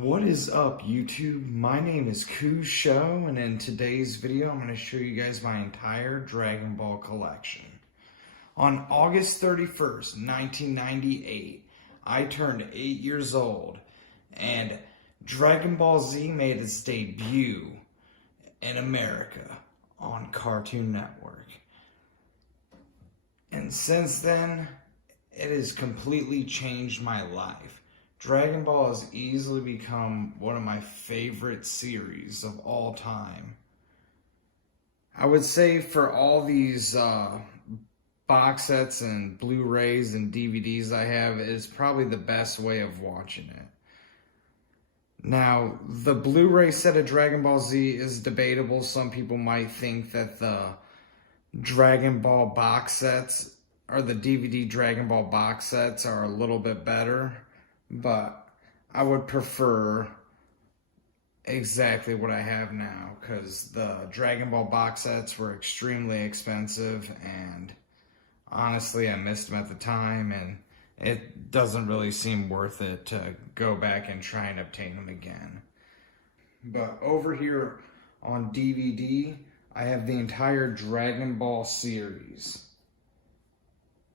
What is up, YouTube? My name is Kouchot, and in today's video I'm going to show you guys my entire Dragon Ball collection. On August 31st, 1998, I turned 8 years old, and Dragon Ball Z made its debut in America on Cartoon Network. And since then, it has completely changed my life. Dragon Ball has easily become one of my favorite series of all time. I would say for all these box sets and Blu-rays and DVDs I have, it is probably the best way of watching it. Now, the Blu-ray set of Dragon Ball Z is debatable. Some people might think that the Dragon Ball box sets, or the DVD Dragon Ball box sets, are a little bit better. But I would prefer exactly what I have now, because the Dragon Ball box sets were extremely expensive, and honestly I missed them at the time, and it doesn't really seem worth it to go back and try and obtain them again. But over here on DVD, I have the entire Dragon Ball series.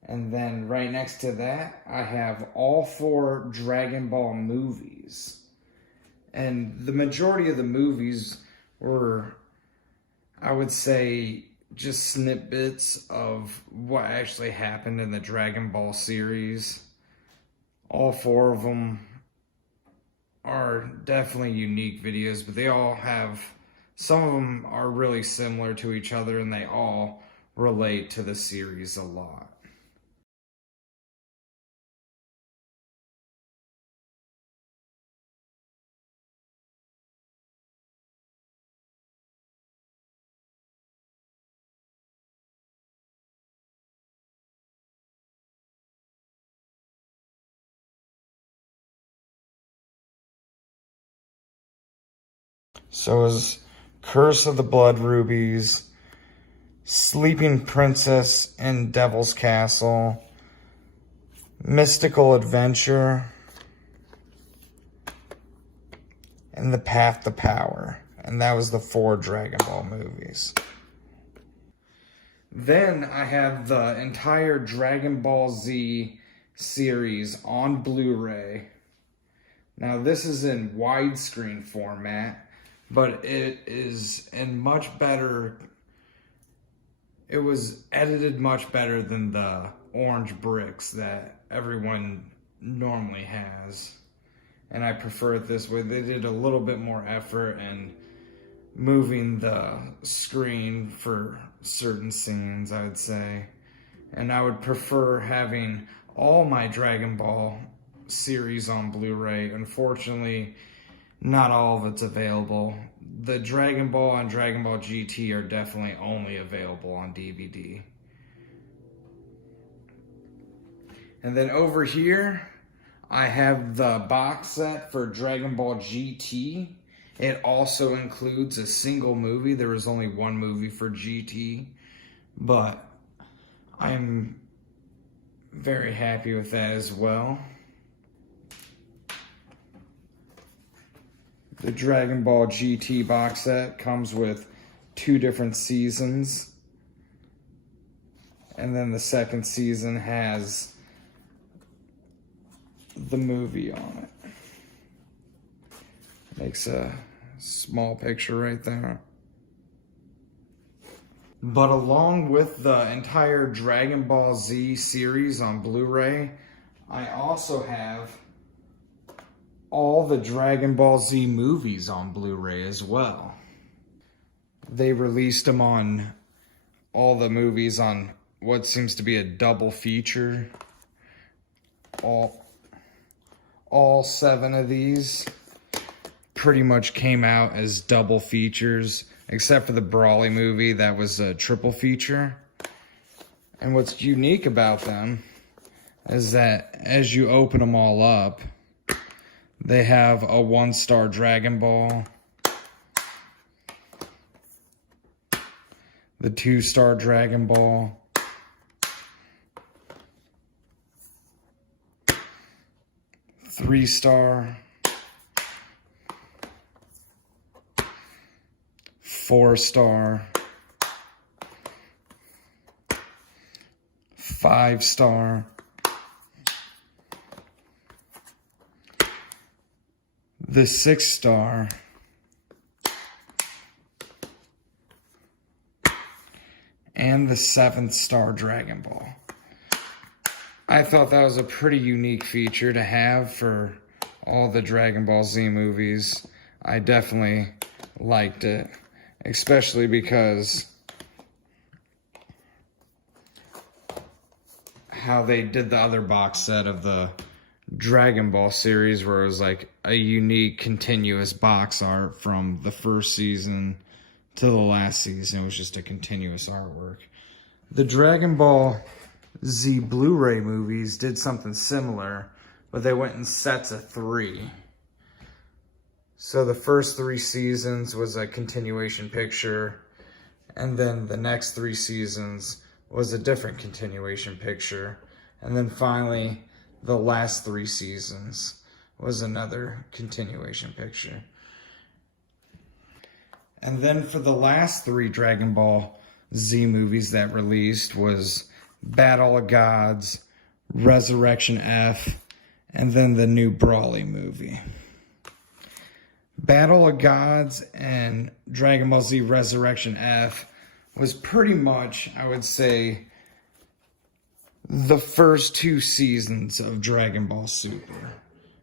And then right next to that, I have all 4 Dragon Ball movies. And the majority of the movies were, I would say, just snippets of what actually happened in the Dragon Ball series. All 4 of them are definitely unique videos, but they all have, some of them are really similar to each other, and they all relate to the series a lot. So is Curse of the Blood Rubies, Sleeping Princess and Devil's Castle, Mystical Adventure, and The Path to Power. And that was the 4 Dragon Ball movies. Then I have the entire Dragon Ball Z series on Blu-ray. Now this is in widescreen format, but it is in much better, it was edited much better than the orange bricks that everyone normally has. And I prefer it this way. They did a little bit more effort in moving the screen for certain scenes, I would say. And I would prefer having all my Dragon Ball series on Blu-ray. Unfortunately, not all of it's available. The Dragon Ball and Dragon Ball GT are definitely only available on DVD. And then over here, I have the box set for Dragon Ball GT. It also includes a single movie. There was only one movie for GT, but I'm very happy with that as well. The Dragon Ball GT box set comes with 2 different seasons. And then the second season has the movie on it. Makes a small picture right there. But along with the entire Dragon Ball Z series on Blu-ray, I also have all the Dragon Ball Z movies on Blu-ray as well. They released them on, all the movies on what seems to be a double feature. All 7 of these pretty much came out as double features, except for the Brawly movie that was a triple feature. And what's unique about them is that as you open them all up, they have a 1-star Dragon Ball, the 2-star Dragon Ball, 3-star, 4-star, 5-star, the 6-star, and the 7th-star Dragon Ball. I thought that was a pretty unique feature to have for all the Dragon Ball Z movies. I definitely liked it, especially because how they did the other box set of the Dragon Ball series, where it was like a unique continuous box art from the first season to the last season. It was just a continuous artwork. The Dragon Ball Z Blu-ray movies did something similar, but they went in sets of 3. So the first 3 seasons was a continuation picture, and then the next 3 seasons was a different continuation picture, and then finally the last 3 seasons was another continuation picture. And then for the last 3 Dragon Ball Z movies that released was Battle of Gods, Resurrection F, and then the new Broly movie. Battle of Gods and Dragon Ball Z Resurrection F was pretty much, I would say, the first 2 seasons of Dragon Ball Super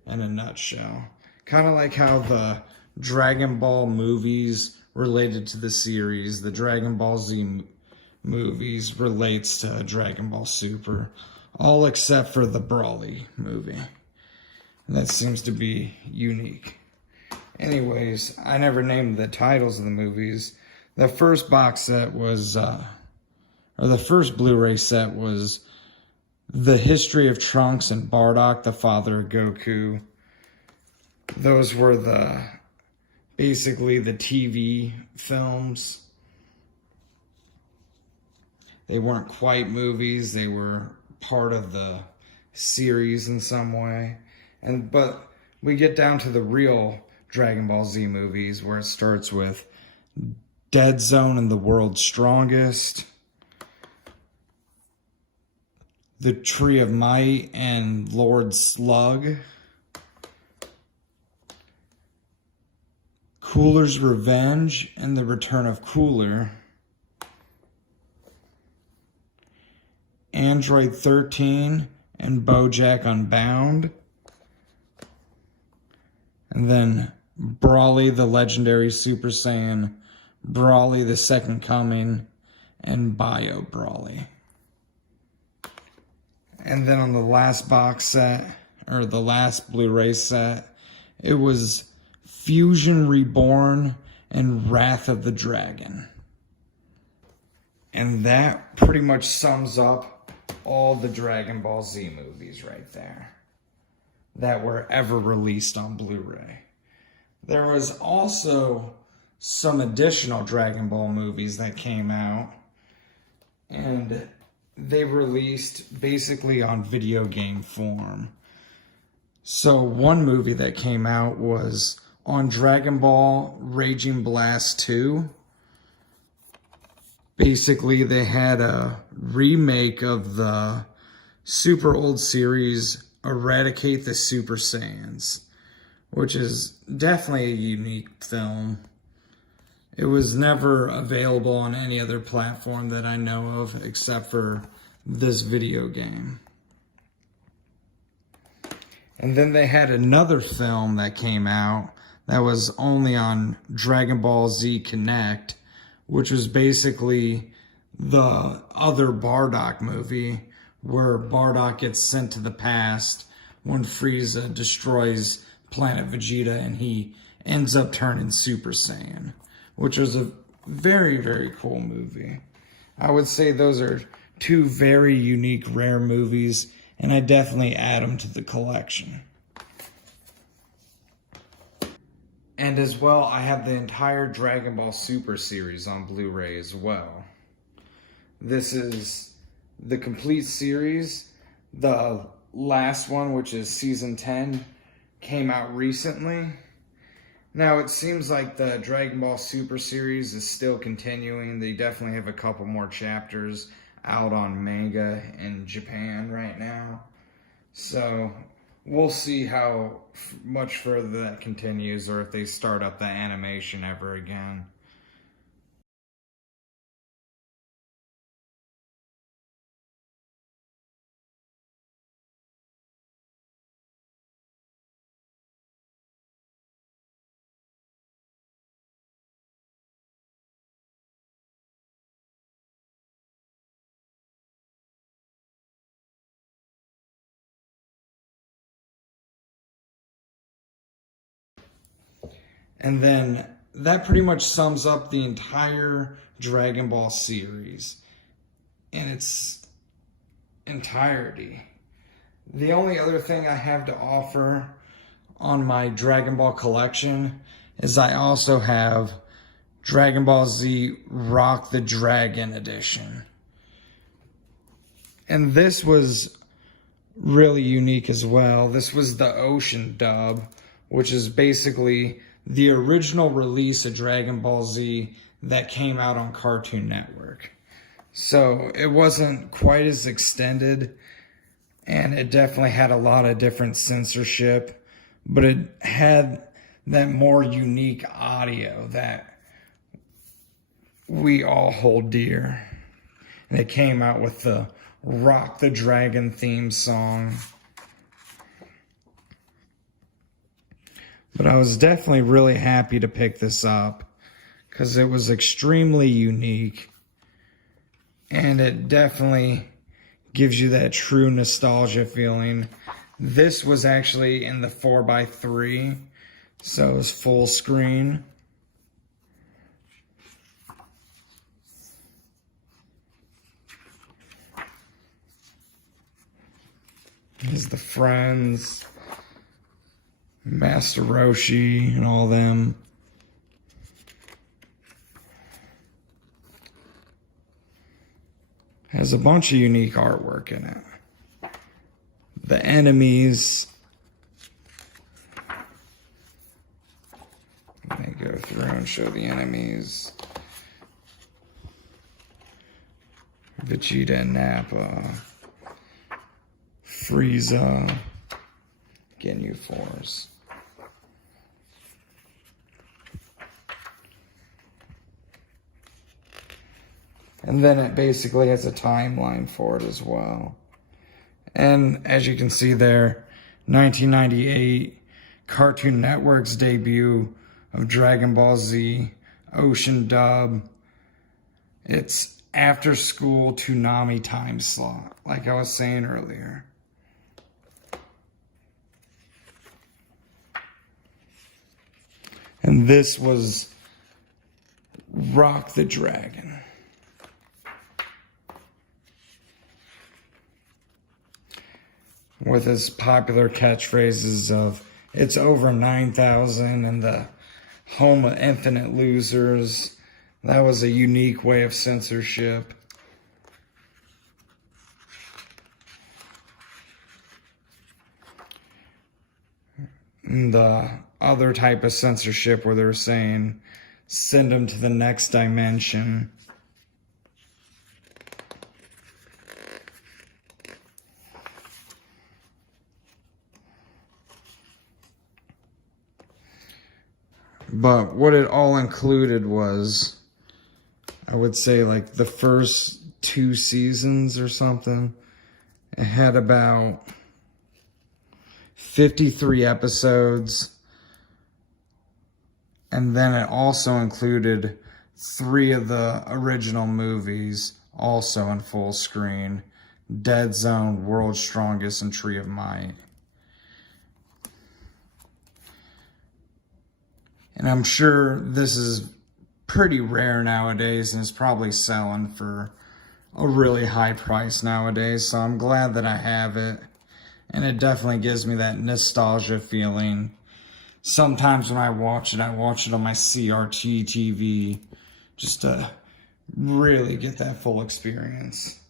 in a nutshell. Kind of like how the Dragon Ball movies related to the series, the Dragon Ball Z movies relates to Dragon Ball Super, all except for the Broly movie. And that seems to be unique. Anyways, I never named the titles of the movies. The first box set was, or the first Blu-ray set was The History of Trunks and Bardock, the father of Goku. Those were basically the TV films. They weren't quite movies, they were part of the series in some way. But we get down to the real Dragon Ball Z movies, where it starts with Dead Zone and the World's Strongest, The Tree of Might and Lord Slug, Cooler's Revenge and the Return of Cooler, Android 13 and BoJack Unbound, and then Broly the Legendary Super Saiyan, Broly the Second Coming, and Bio Broly. And then on the last box set, or the last Blu-ray set, it was Fusion Reborn and Wrath of the Dragon. And that pretty much sums up all the Dragon Ball Z movies right there that were ever released on Blu-ray. There was also some additional Dragon Ball movies that came out, and they released basically on video game form. So one movie that came out was on Dragon Ball Raging Blast 2. Basically, they had a remake of the super old series Eradicate the Super Saiyans, which is definitely a unique film. It was never available on any other platform that I know of except for this video game. And then they had another film that came out that was only on Dragon Ball Z Connect, which was basically the other Bardock movie, where Bardock gets sent to the past when Frieza destroys Planet Vegeta and he ends up turning Super Saiyan, which was a very, very cool movie. I would say those are 2 very unique, rare movies, and I definitely add them to the collection. And as well, I have the entire Dragon Ball Super series on Blu-ray as well. This is the complete series. The last one, which is Season 10, came out recently. Now, it seems like the Dragon Ball Super series is still continuing. They definitely have a couple more chapters out on manga in Japan right now. So, we'll see how much further that continues, or if they start up the animation ever again. And then that pretty much sums up the entire Dragon Ball series in its entirety. The only other thing I have to offer on my Dragon Ball collection is I also have Dragon Ball Z Rock the Dragon edition. And this was really unique as well. This was the Ocean dub, which is basically the original release of Dragon Ball Z that came out on Cartoon Network. So it wasn't quite as extended, and it definitely had a lot of different censorship, but it had that more unique audio that we all hold dear. And it came out with the Rock the Dragon theme song. But I was definitely really happy to pick this up because it was extremely unique, and it definitely gives you that true nostalgia feeling. This was actually in the 4x3, so it was full screen. Here's the friends, Master Roshi and all them. Has a bunch of unique artwork in it. The enemies. Let me go through and show the enemies. Vegeta and Nappa. Frieza. Ginyu Force. And then it basically has a timeline for it as well. And as you can see there, 1998, Cartoon Network's debut of Dragon Ball Z, Ocean dub. It's after school Toonami time slot, like I was saying earlier. And this was Rock the Dragon. With his popular catchphrases of, "It's over 9,000 and the home of infinite losers." That was a unique way of censorship. And the other type of censorship where they're saying, "Send them to the next dimension." But what it all included was, I would say, like the first 2 seasons or something. It had about 53 episodes. And then it also included 3 of the original movies, also in full screen. Dead Zone, World's Strongest, and Tree of Might. And I'm sure this is pretty rare nowadays, and it's probably selling for a really high price nowadays. So I'm glad that I have it. And it definitely gives me that nostalgia feeling. Sometimes when I watch it on my CRT TV just to really get that full experience.